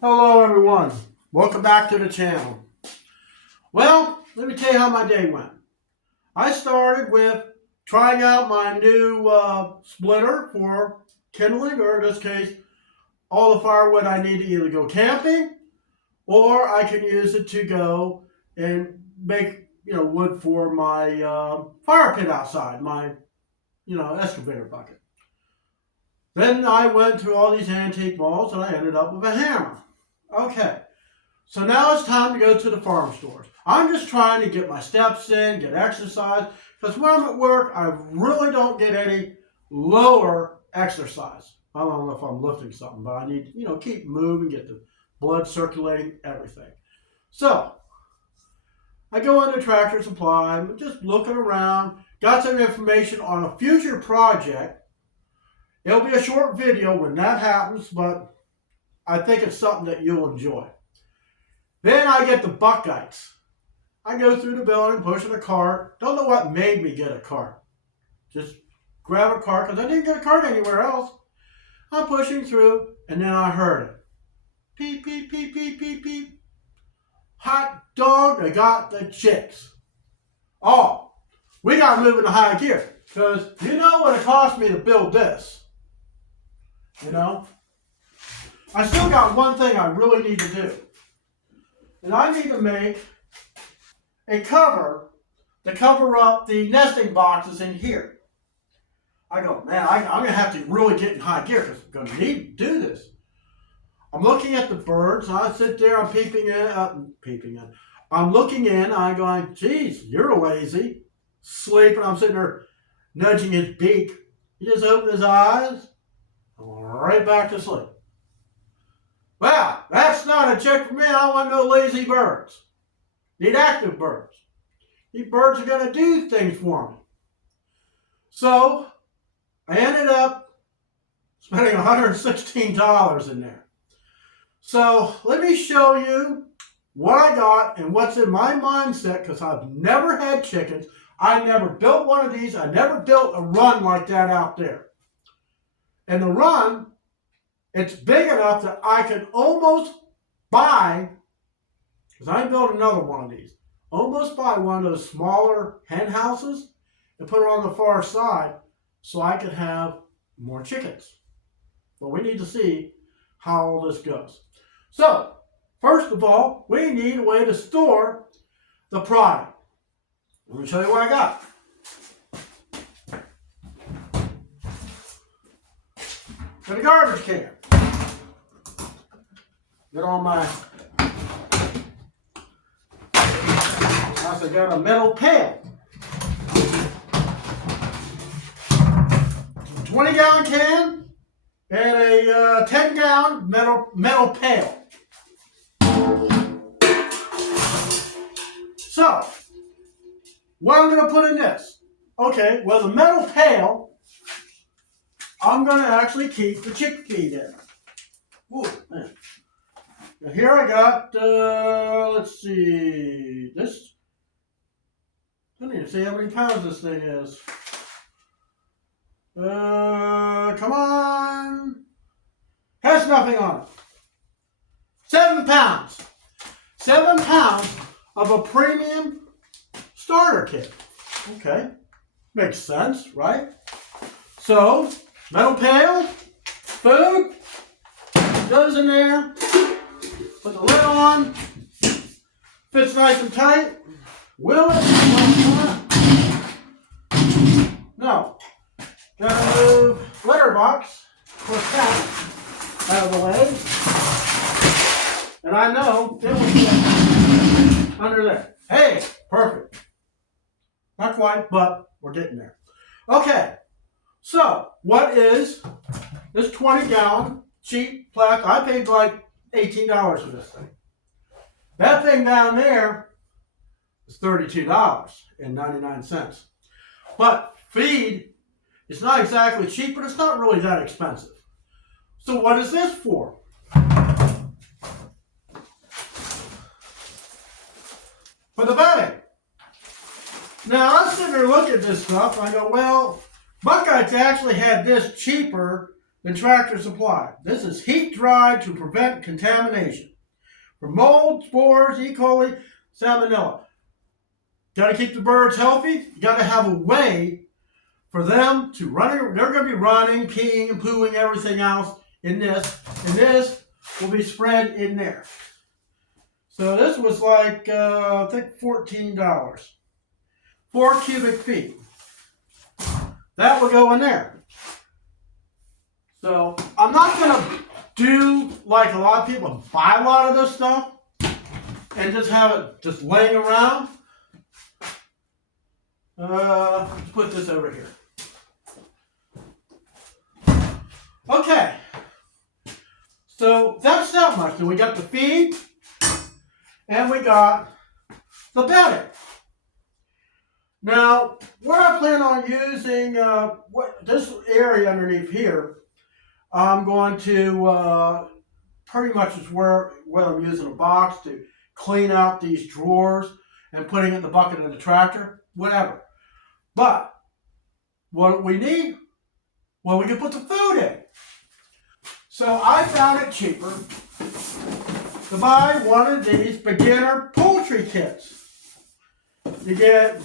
Hello everyone, welcome back to the channel. Well, let me tell you how my day went. I started with trying out my new splitter for kindling, or in this case, all the firewood I need to either go camping or I can use it to go and make wood for my fire pit outside, my excavator bucket. Then I went through all these antique malls and I ended up with a hammer. Okay, so now it's time to go to the farm stores. I'm just trying to get my steps in, get exercise, because when I'm at work, I really don't get any lower exercise. I don't know if I'm lifting something, but I need to, keep moving, get the blood circulating, everything. So, I go into Tractor Supply, I'm just looking around, got some information on a future project. It'll be a short video when that happens, but I think it's something that you'll enjoy. Then I get the buckeyes. I go through the building, pushing a cart. Don't know what made me get a cart. Just grab a cart because I didn't get a cart anywhere else. I'm pushing through, and then I heard it. Peep, peep, peep, peep, peep, peep. Hot dog, they got the chicks. Oh, we got to move into high gear because you know what it cost me to build this. I still got one thing I really need to do. And I need to make a cover to cover up the nesting boxes in here. I go, man, I'm going to have to really get in high gear because I'm going to need to do this. I'm looking at the birds. I sit there, I'm peeping in. I'm looking in. I'm going, geez, you're lazy. Sleeping. I'm sitting there nudging his beak. He just opened his eyes. Right back to sleep. Well, that's not a check for me. I don't want no lazy birds. Need active birds. These birds are going to do things for me. So, I ended up spending $116 in there. So, let me show you what I got and what's in my mindset because I've never had chickens. I never built one of these. I never built a run like that out there. And the run, it's big enough that I can almost buy, because I built another one of these, almost buy one of those smaller hen houses and put it on the far side so I could have more chickens. But we need to see how all this goes. So, first of all, we need a way to store the product. Let me show you what I got. Got a garbage can. Get on my, I also got a metal pail. 20-gallon can and a 10-gallon metal pail. So, what I'm going to put in this? Okay, well the metal pail, I'm going to actually keep the chick feed in. Ooh, man. Now here I got, let's see, this, I don't even see how many pounds this thing is. Come on. Has nothing on it. 7 pounds. 7 pounds of a premium starter kit. Okay, makes sense, right? So, metal pail, food, goes in there, put the lid on, fits nice and tight, will it? No. Gotta move litter box, push that out of the way, and I know it will fit under there. Hey, perfect. Not quite, but we're getting there. Okay. So, what is this 20-gallon cheap plastic? I paid like $18 for this thing. That thing down there is $32.99. But feed is not exactly cheap, but it's not really that expensive. So what is this for? For the bedding. Now, I'm sitting there looking at this stuff, and I go, well, Buckeyes actually had this cheaper in Tractor Supply. This is heat dried to prevent contamination from mold, spores, E. coli, salmonella. Got to keep the birds healthy. You got to have a way for them to run. They're going to be running, peeing, and pooing everything else in this, and this will be spread in there. So this was like I think $14, 4 cubic feet. That will go in there. So I'm not going to do like a lot of people, buy a lot of this stuff and just have it just laying around. Let's put this over here. Okay. So that's that much. So we got the feed and we got the bedding. Now, what I plan on using, this area underneath here, I'm going to pretty much is where I'm using a box to clean out these drawers and putting it in the bucket of the tractor, whatever. But what we need, well, we can put the food in. So I found it cheaper to buy one of these beginner poultry kits. You get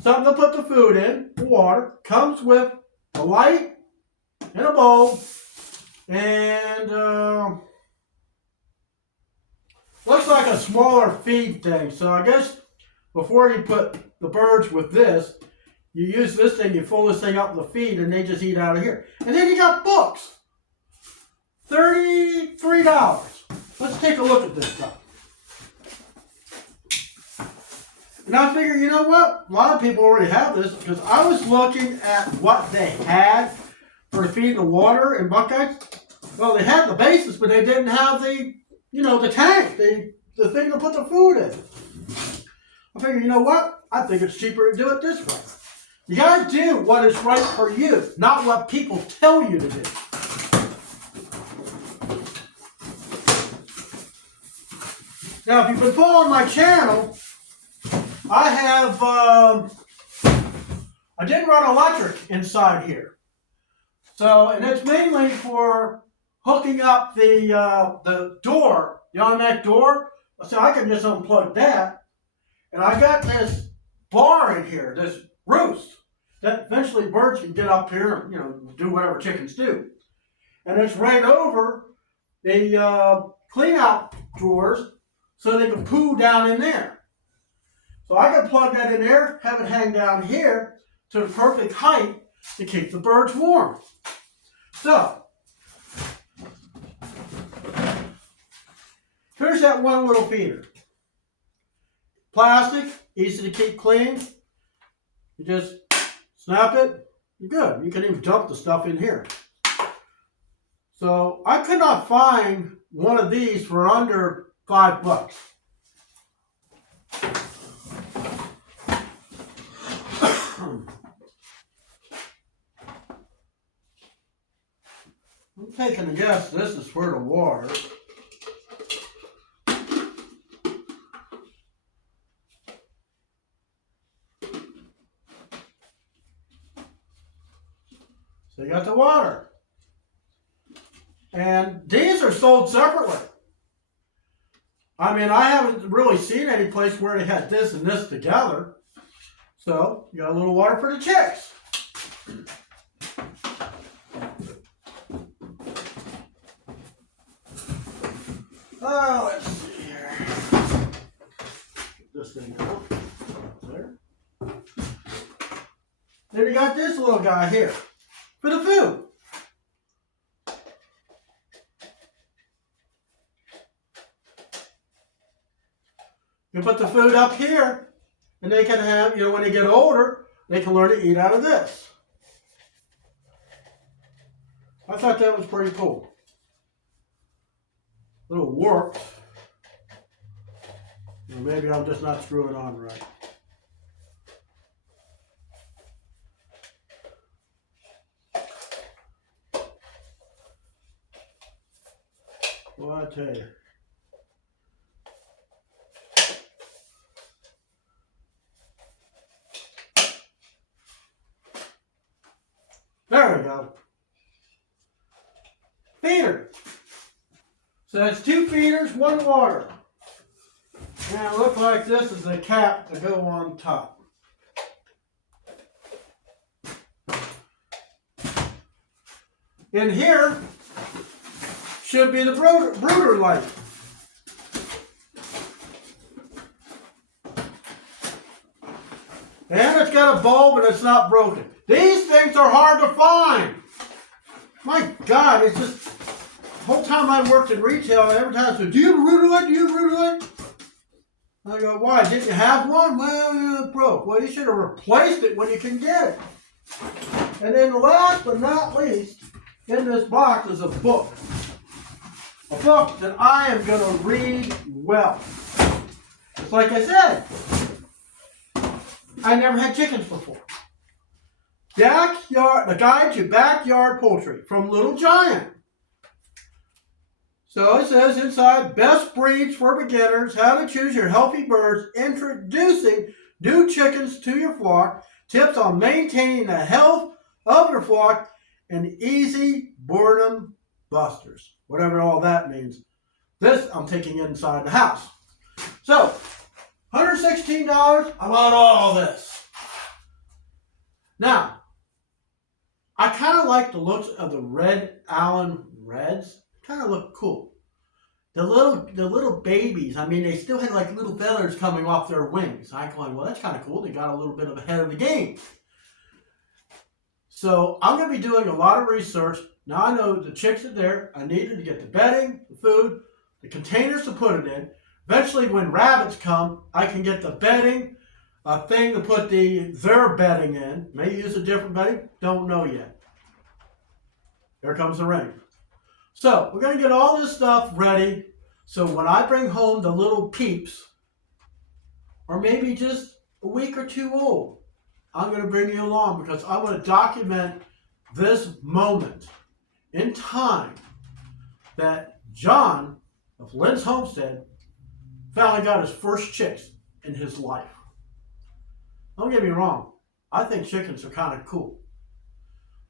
something to put the food in, water, comes with a light and a bowl, and looks like a smaller feed thing. So I guess before you put the birds with this, you use this thing, you fill this thing up with the feed, and they just eat out of here. And then you got books. $33. Let's take a look at this stuff. And I figure, you know what? A lot of people already have this, because I was looking at what they had for feeding the water in buckets. Well, they had the basis, but they didn't have the, the tank, the thing to put the food in. I figured, you know what? I think it's cheaper to do it this way. You gotta do what is right for you, not what people tell you to do. Now, if you've been following my channel, I have, I did run electric inside here. So, and it's mainly for hooking up the door, the automatic door. So I can just unplug that. And I got this bar in here, this roost, that eventually birds can get up here and, do whatever chickens do. And it's right over the clean out drawers so they can poo down in there. So I can plug that in there, have it hang down here to the perfect height to keep the birds warm. So, here's that one little feeder. Plastic, easy to keep clean. You just snap it, you're good. You can even dump the stuff in here. So I could not find one of these for under $5. I'm taking a guess this is for the water. So you got the water. And these are sold separately. I mean, I haven't really seen any place where they had this and this together. So, you got a little water for the chicks. Oh, let's see here. Get this thing out. There. Then you got this little guy here for the food. You put the food up here, and they can have, when they get older, they can learn to eat out of this. I thought that was pretty cool. Little warped. Maybe I'll just not screw it on right. Well, I tell you. There we go. So that's 2 feeders, 1 water. And it looks like this is the cap to go on top. In here should be the brooder light. And it's got a bulb and it's not broken. These things are hard to find. My God, it's just, the whole time I worked in retail, every time I said, do you have a brooder light? Do you have a brooder light? I go, why? Didn't you have one? Well, it broke. Well, you should have replaced it when you can get it. And then last but not least, in this box is a book. A book that I am going to read well. Just like I said, I never had chickens before. The Guide to Backyard Poultry from Little Giant. So it says inside, best breeds for beginners, how to choose your healthy birds, introducing new chickens to your flock, tips on maintaining the health of your flock, and easy boredom busters. Whatever all that means. This I'm taking inside the house. So, $116, I want all this. Now, I kind of like the looks of the Red Allen Reds. Kind of look cool. The little babies, I mean, they still had like little feathers coming off their wings. I'm going, well, that's kind of cool. They got a little bit of ahead of the game. So I'm going to be doing a lot of research. Now I know the chicks are there. I needed to get the bedding, the food, the containers to put it in. Eventually, when rabbits come, I can get the bedding, a thing to put their bedding in. May use a different bedding. Don't know yet. Here comes the rain. So we're going to get all this stuff ready. So when I bring home the little peeps, or maybe just a week or 2 old, I'm going to bring you along because I want to document this moment in time that John of Lynn's Homestead finally got his first chicks in his life. Don't get me wrong. I think chickens are kind of cool.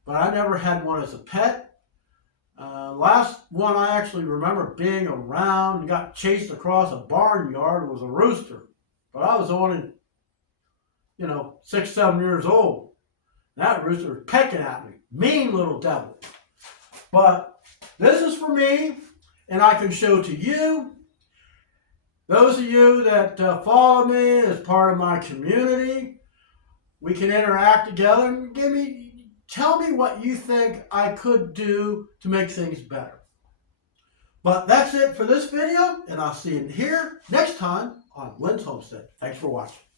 But I never had one as a pet. Last one I actually remember being around and got chased across a barnyard was a rooster. But I was only, 6, 7 years old. That rooster was pecking at me. Mean little devil. But this is for me, and I can show to you. Those of you that follow me as part of my community, we can interact together and tell me what you think I could do to make things better. But that's it for this video, and I'll see you here next time on Lynn's Homestead. Thanks for watching.